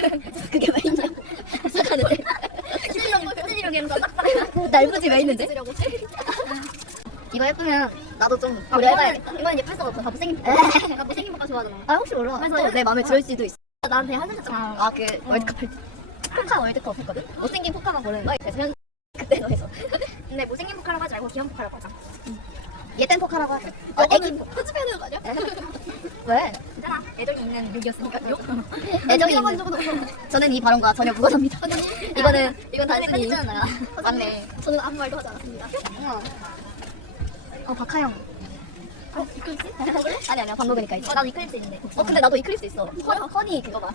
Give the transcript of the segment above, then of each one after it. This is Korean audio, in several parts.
그게 왜 있냐? 뺏어가는데. 찢으려고, 찢으려고 날부지 왜 있는데? 이거 예쁘면 나도 좀 아, 그래 이거는- 이건 예쁠 수가 없어. 다 못생긴. 내가 못생긴 오빠 좋아하잖아. 아 혹시 몰라. 그래서 또내 마음에 들을 수도 있어. 나한테 한 살짝 아, 아그 월드컵 할 때. 포카 월드컵 했거든. 못생긴 포카만 고르는 거야. 그래서 현 그때 너 해서. 근데 못생긴 포카라고 하지 말고 귀여운 포카라고 하자. 얘땐 포카라고 하자. 아 애기 포. 편집해야 되는 거 아니야? 왜? 괜찮아. 애정이 있는 욕이었으니까 욕. 애정이 있는. 저는 이 발언과 전혀 무관합니다. 이거는 이건 단순히. 맞네. 저는 아무 말도 하지 않았습니다. 어 박하영. 어, 이끌지? 아니 아니야 밥 먹으니까 이제. 어, 나도 이끌지 있는데. 어 근데 나도 이클립스 있어. 허, 허니 그거 봐.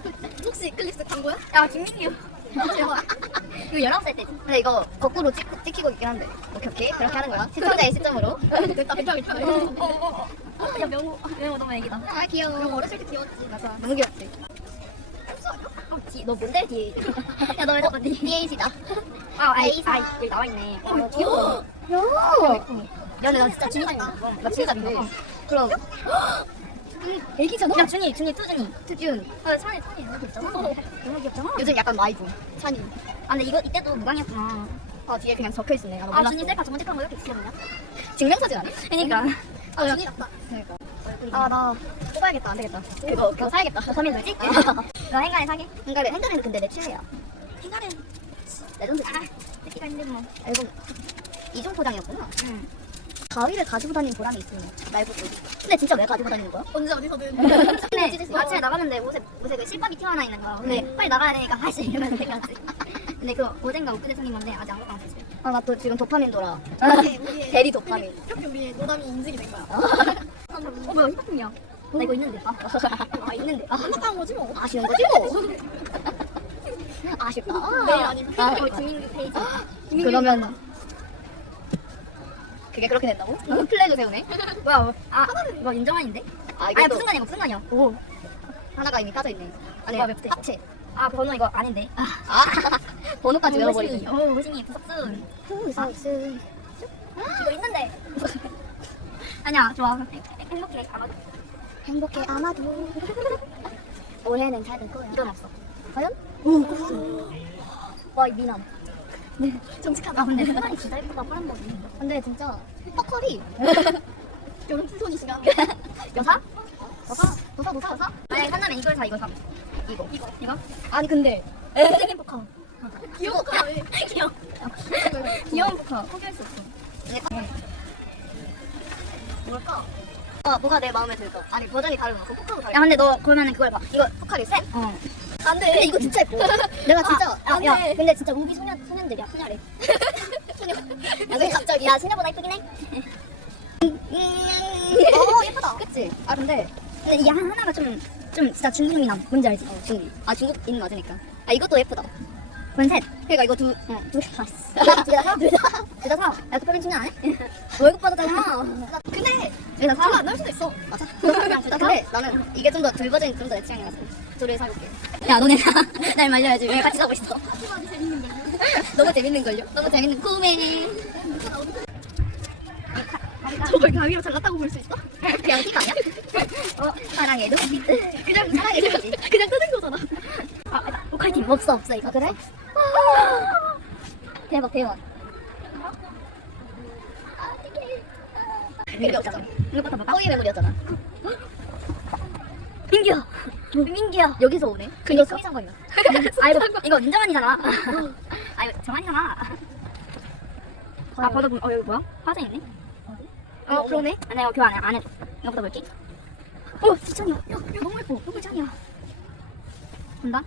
혹시 이클립스 광고야? 야, 김민규. 이거 19살 때지. 근데 이거 거꾸로 찍, 찍히고 있긴 한데. 오케이 오케이 그렇게 하는 거야. 시청자의 시점으로. 됐다, 됐다, 됐다. 어, 어, 어. 야, 명호. 명호 너무 애기다. 아 귀여워. 명호 어렸을 때 귀여웠지. 맞아. 너무 귀엽지. 어, D, 너 뭔데, D? 야, 너 왜 자꾸 D? DH다. 아, 아이. 아이, 여기 나와 있네. 어, 귀여워. 야. 야, 근데 나 진짜 닮았어. 나 진짜 믿네. 그럼. 애기잖아. 야, 준이, 준이, 투준이. 특준. 아, 찬이, 찬이 너무 귀엽잖아. 너무 귀엽잖아. 요즘 약간 마이브. 찬이. 아, 근데 이거, 이때도 무광이었구나. 아 뒤에 그냥 적혀 있었네. 아, 나 아, 몰랐어. 준이 셀카 저번 찍은 거 이렇게 귀엽냐? 증명사진 아니? 그니까. 아, 야. 준이 같다. 그러니까. 아, 나 뽑아야겠다. 안 되겠다. 그거 그거 사야겠다. 도파민 뭐지? 너 행간에 사게? 행가래 행가래는 근데 내 취해야. 행간에. 레전드. 아, 듣기가 힘들고 뭐. 앨범 이중 포장이었구나. 응. 가위를 가지고 다니는 보람이 있으면 말고 근데 진짜 왜 가지고 다니는 거야? 언제 어디서든. 근데 아침에 나갔는데 옷에 옷에 그 실밥이 튀어나와 있는 거야. 근데 빨리 나가야 되니까 다시 이러면 생겼지. 근데 그 어젠가 엊그제 생긴 건데 아직 안 먹어봤어. 아, 나 또 지금 도파민 돌아. 대리 도파민. 이렇게 우리의 노담이 인증이 된 거야. 어 뭐야 힙합이야. 나 이거 있는데. 아, 아 있는데. 아 한번 거지 뭐. 아쉬운 거지 뭐. 아쉽다. 내일 아니면 아, 우리 김민규 페이지. 그러면 그게 그렇게 된다고? 플레이도 세우네. 뭐야? 아 이거 인정아닌데? 아 아니 이것도 무슨 간이야 무슨 간이야? 오 하나가 이미 까져 있네. 아니 뭐가 몇 대? 합체. 아 번호 이거 아닌데. 아 아 번호까지 외워버리니. 어 호신이 부석순. 후사스. 이거 있는데. 아니야 좋아. 행- 행복해 아마도. 행복해 아마도 올해는 잘 될 거야. 이건 없어. 과연? 오 kusum. 와이 미남. 네 정직하다. 아 근데 색깔이 진짜 예쁘다 파란 머리. 근데 진짜 턱걸이. 여름 풀톤이 시간. 여사? 여사? 여사 여사 여사? 만약에 산다면 이걸 사 이거 사. 이거. 이거 이거. 아니 근데 생긴 포카. 귀여워. 귀여워. 귀여운 포카 포기할 수 없어. 뭘까? 아 뭐가 내 마음에 들까? 아니 버전이 다른 거. 포카도 다른 야 근데 너 그러면은 그걸 봐. 이거 포카리 셋? 어. 안 돼. 근데 이거 진짜 예뻐. 내가 진짜 아, 안 야, 돼. 근데 진짜 우리 소년 소년들이야 소녀래. 야, 왜 갑자기? 야 소녀보다 이쁘긴 해. 어 예쁘다. 그치? 아 근데 근데 이게 한- 하나가 좀 좀 진짜 중국 미남 뭔지 알지? 어, 중국. 아 중국인 맞으니까. 아 이것도 예쁘다. 그건 셋. 그러니까 이거 두. 어, 둘 다. 둘다 사? 둘다 사. 야, 그 패션 충전 안 해? 월급 받았잖아. 근데 둘다 사. 안 나올 수도 있어. 맞아. 그냥 둘다 근데 나는 이게 좀더둘 버전이 좀더 내 취향이라서 둘을 사볼게. 야, 너네 날 말려야지. 왜 같이 자고 있어? 너무 재밌는 걸요? 너무 재밌는 꿈에. 저걸 가위로 잘랐다고 볼 수 있어? 그냥 티 아니야? 어, 사랑해 눈빛. 그냥 사랑해 눈빛. 그냥 뜨는 거잖아. 아, 아, 오카이팀 없어, 없어, 이거. 아 그래? 대박, 대박. 그게 없잖아. 이거? 허위 매물이었잖아. 민규야. 민규야. 여기서 오네. 그니까. 소위 상관이야. 아, 이거, 이거 민정환이잖아. 아, 이거 정환이잖아. 아, 받아보면, 어, 여기 뭐야? 화장 있네? 어, 그러네. 아, 내가 교환 안 해줘. 이거 받아볼게. 어, 지창이야. 야, 야, 너무 예뻐. 너무 짱이야. 본다?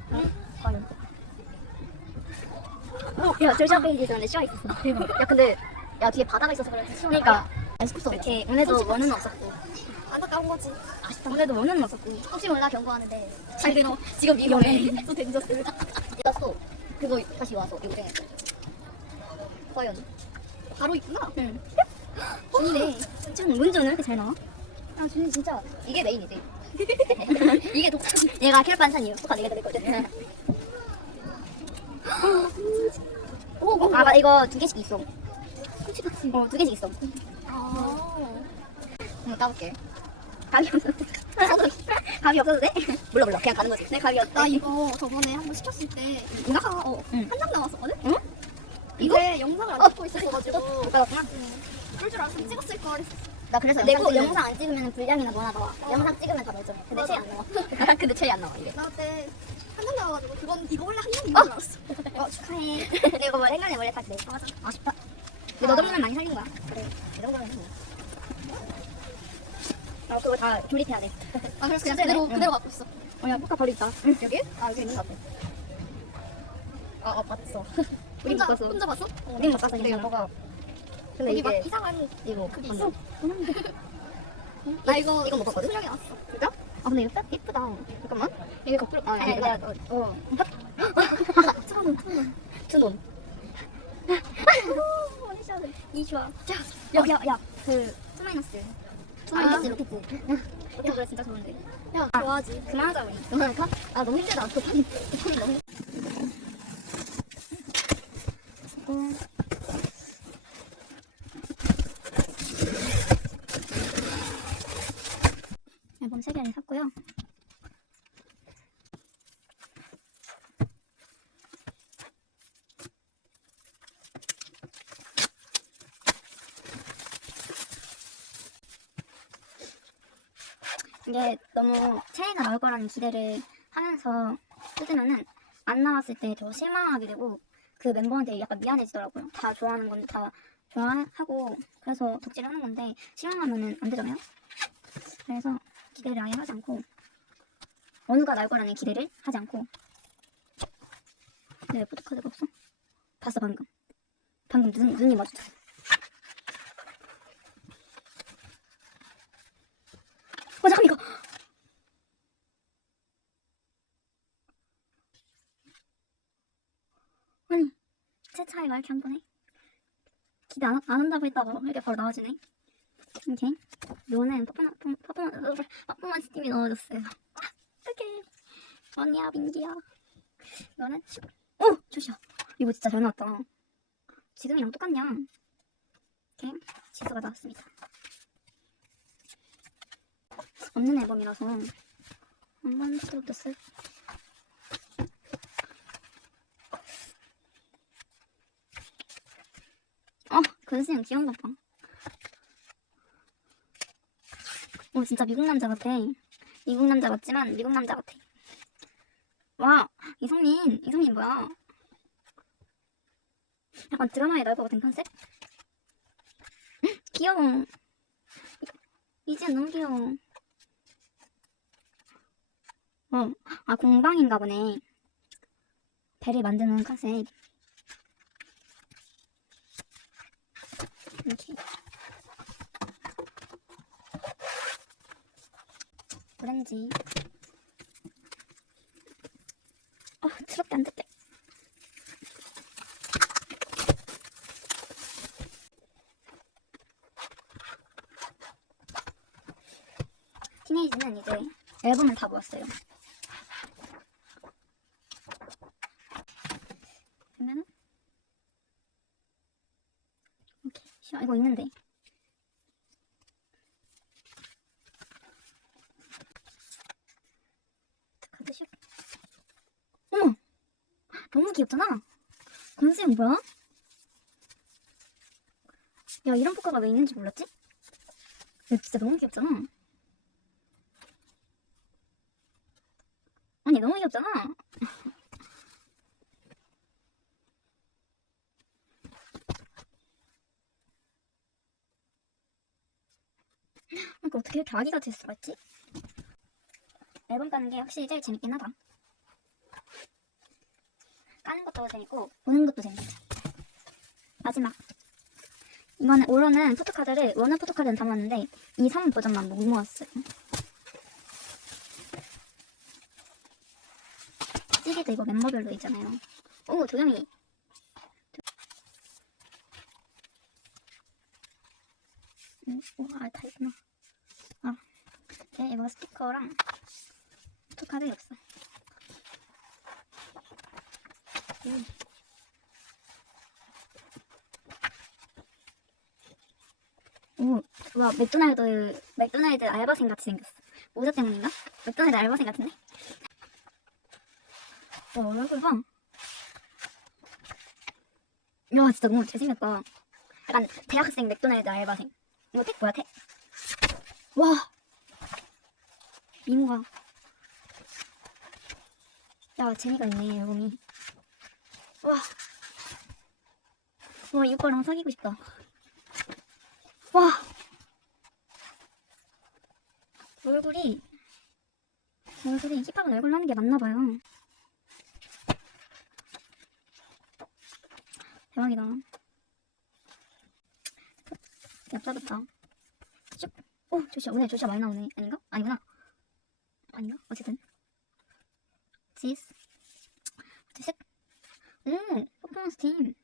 과연. 어, 야, 절샷 페이지에 있었는데 시와 있었어. 야 근데 야 뒤에 바다가 있어서 그래. 그러니까. 안 싶었어. 이렇게 오늘도 원은 없었고. 안타까운 거지. 아쉽다. 오늘도 원은 없었고. 혹시 몰라 경고하는데 잘 들어. 지금 위험해. 또 댕졌어. 이었어. 그거 다시 와서 요새. 과연. 바로 있구나. 응. 준 문준은 이렇게 잘 나와? 아 준이 진짜 이게 메인이지. 이게 독. 얘가 캘 반찬이요. 독한 얘기가 됐거든. 오, 아, 맞 이거 두 개씩 있어. 그치. 어, 두 개씩 있어. 아. 한번 따볼게. 밥이 없어도 돼? 밥이 없어도 돼? 몰라 몰라 그냥 가는 거지. 내 없다. 나 이거 저번에 한 번 시켰을 때 이거? 어, 응. 한장 나왔었거든? 응? 이게 영상을 안 어. 찍고 있어가지고 오빠였구나. 그럴 줄 알았으면 찍었을 걸. 나 그래서 내고 영상 찍으면- 영상 안 찍으면 분량이나 뭐나 나와. 영상 찍으면 다 넣어줘. 근데 맞아. 체이 안 나와. 근데 체이 안 나와 이게. 나 그때 한장 나와가지고 그건 이거 원래 한 장인 어? 줄 알았어. 어, 축하해. 근데 이거 뭐 생각해 원래 다 그래. 맞아. 아쉽다. 근데 너 정도면 많이 살린 거야. 그래. 이 정도면 뭐. 어, 그거 다 조립해야 돼. 아 그래서 그냥? 그대로 응. 그대로 갖고 있어. 어, 야, 포카 버리다. 응 여기? 아 여기 있는 것 같아. 아, 아 봤어. 혼자 못 봤어. 혼자 봤어? 우린 못 봤어, 근데 이거. 너가 근데 여기 막 이게 이상한 이거 그게? 있어. 나 이거 이거 먹었거든? 수량이 났어. 진짜? 아 근데 이거 딱 예쁘다. 잠깐만. 이게 거꾸로 아 아니, 내가 어. 어. 투는 투는. 투논. 원샷을. 이 좋아. 야, 야, 야. 그, 투마이너스. 투마이너스 아. 로켓. 로켓 진짜 좋은데. 야 좋아하지. 그만하자, 우리. 그만할까? 아 너무 힘들다 도파민 너무. 음. 앨범 세 개를 샀고요. 이게 너무 차이가 나올 거라는 기대를 하면서 뜯으면은 안 나왔을 때 더 실망하게 되고 그 멤버한테 약간 미안해지더라고요. 다 좋아하는 건데 다 좋아하고 그래서 덕질을 하는 건데 실망하면은 안 되잖아요. 그래서 기대를 아예 하지 않고 어느가 나올 거라는 기대를 하지 않고 네 포토카드가 없어? 봤어 방금. 방금 눈, 눈이 마주쳤어 어 잠깐 이거. 아니 제 차이가 왜 이렇게 한 번에? 기대 안, 안 한다고 했다가 이렇게 바로 나와지네 이렇게 요는 퍼포먼 퍼포먼 퍼포먼스 팀이 넣어줬어요. 어떡해 언니야 민기야. 이거는 슈- 어 조시야. 이거 진짜 잘 나왔다. 지금이랑 똑같냐? 이렇게 지수가 나왔습니다. 없는 앨범이라서 한번 부터부터 쓸 어, 근수형 귀여운 것 봐. 어, 진짜 미국 남자 같아. 미국 남자 같지만 미국 남자 같아. 와, 이성민, 이성민 뭐야? 약간 드라마에 나올 것 같은 컨셉? 응, 귀여워. 이제 너무 귀여워. 어, 아 공방인가 보네. 배를 만드는 컨셉. 이렇게. 오렌지. 어, 트럽게 안 됐대. 티네이즈는 이제 앨범을 다 모았어요. 그러면은 이렇게 싫어 이거 있는데 카드쇼 어머 너무 귀엽잖아 건수형 뭐야? 야 이런 포카가 왜 있는지 몰랐지? 야 진짜 너무 귀엽잖아 아니 너무 귀엽잖아 그러니까 어떻게 이렇게 아기가 될 수가 있지? 앨범 까는 게 확실히 제일 재밌긴 하다. 까는 것도 재밌고 보는 것도 재밌어. 마지막. 이거는 오로는 포토카드를 원은 포토카드는 담았는데 2, 3 버전만 못 모았어요. 찌개도 이거 멤버별로 있잖아요. 오 도겸이. 음, 오, 아, 다 있구나. 아, 네, 이거 스티커랑 포토카드 없어. 음. 오, 와 맥도날드 맥도날드 알바생 같이 생겼어. 모자 때문인가? 맥도날드 알바생 같은데? 와 얼굴 봐. 야 진짜 너무 잘생겼다. 약간 대학생 맥도날드 알바생. 이거 택 뭐야 택? 와 미모가. 야 재미가 있네 앨범이. 와. 와 이거랑 사귀고 싶다. 와. 얼굴이 얼굴이 힙합은 얼굴로 하는 게 맞나 봐요. 대박이다. 얍자부터 쭉. 오 조시아 오늘 조시아 많이 나오네. 아닌가? 아니구나. 아닌가? 어쨌든 지스 둘셋. 오 퍼포먼스 팀.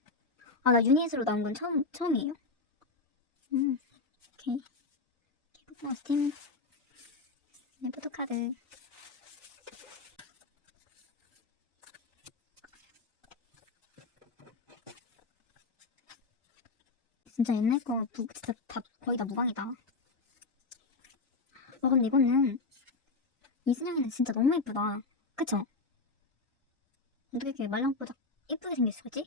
아 나 유닛으로 나온 건 처음 처음이에요. 음 오케이. 퍼포먼스 팀. 네 포토카드. 진짜 옛날 거 부, 진짜 다 거의 다 무광이다. 와 근데 이거는 이순영이는 진짜 너무 예쁘다. 그쵸? 어떻게 이렇게 말랑뽀짝 예쁘게 생겼어, 그치?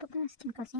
퍼포먼스 팀까지